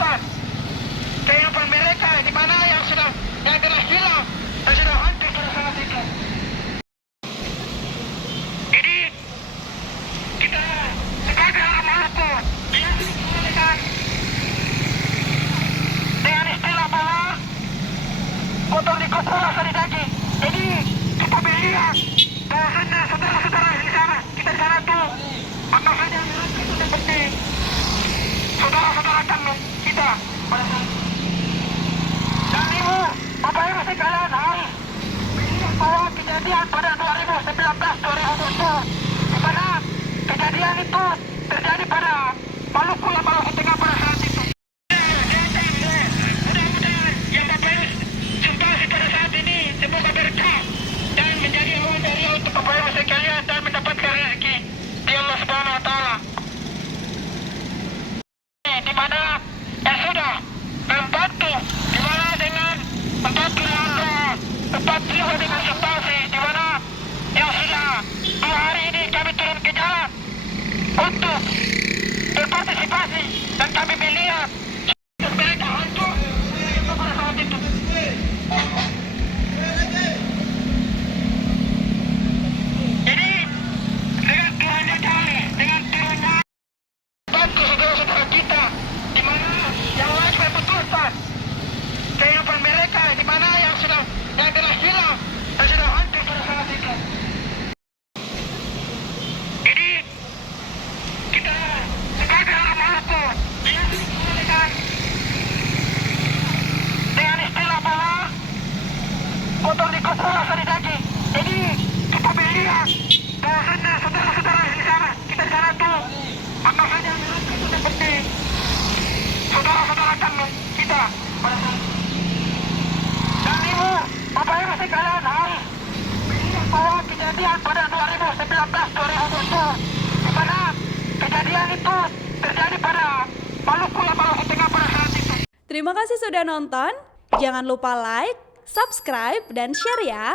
berkesan kehidupan mereka di mana yang telah hilang dan sudah hancur pada saat itu. Jadi kita sebagai orang Maluku dengan istilah bahwa potong di kuku rasa di daging. Jadi kita melihat bahwa saudara-saudara di sana, kita di sana tuh apa saja yang itu seperti saudara-saudara kami kita pada saat itu. Dan ibu, bapak ibu sekalian harus melihat bahwa kejadian pada 2019-2020 di mana kejadian itu terjadi pada Maluku Tengah pada saat itu. Mudah-mudahan yang bapak ibu jumpasi pada saat ini semoga berkah dan menjadi awal dari untuk bapak ibu sekalian dan mendapatkan rezeki di Allah Subhanahu Wa Taala. Di mana yang sudah membantu, di mana dengan membantu Allah tempat jiwa dengan substansi, di mana yang sudah 2 hari ini kami turun ke jalan untuk berpartisipasi dan kami melihat mereka hancur pada saat itu. Jadi dengan turunnya kali, dengan turunnya bantu saudara-saudara kita di mana yang lain berputusan kehidupan mereka di mana yang telah hilang dan sudah hancur pada saat itu. Jadi kita sebagai orang Maluku dengan istilah bahwa potong di kuku rasa di daging. Jadi kita melihat bahwa saudara-saudara di sana, kita di sana tuh apa saja yang itu seperti saudara-saudara kami kita pada saat itu. Dan ibu, bapak ibu sekalian harus melihat bahwa kejadian pada 2019-2020 di mana kejadian itu terjadi pada Maluku Tengah pada saat itu. Terima kasih sudah nonton. Jangan lupa like, subscribe, dan share ya.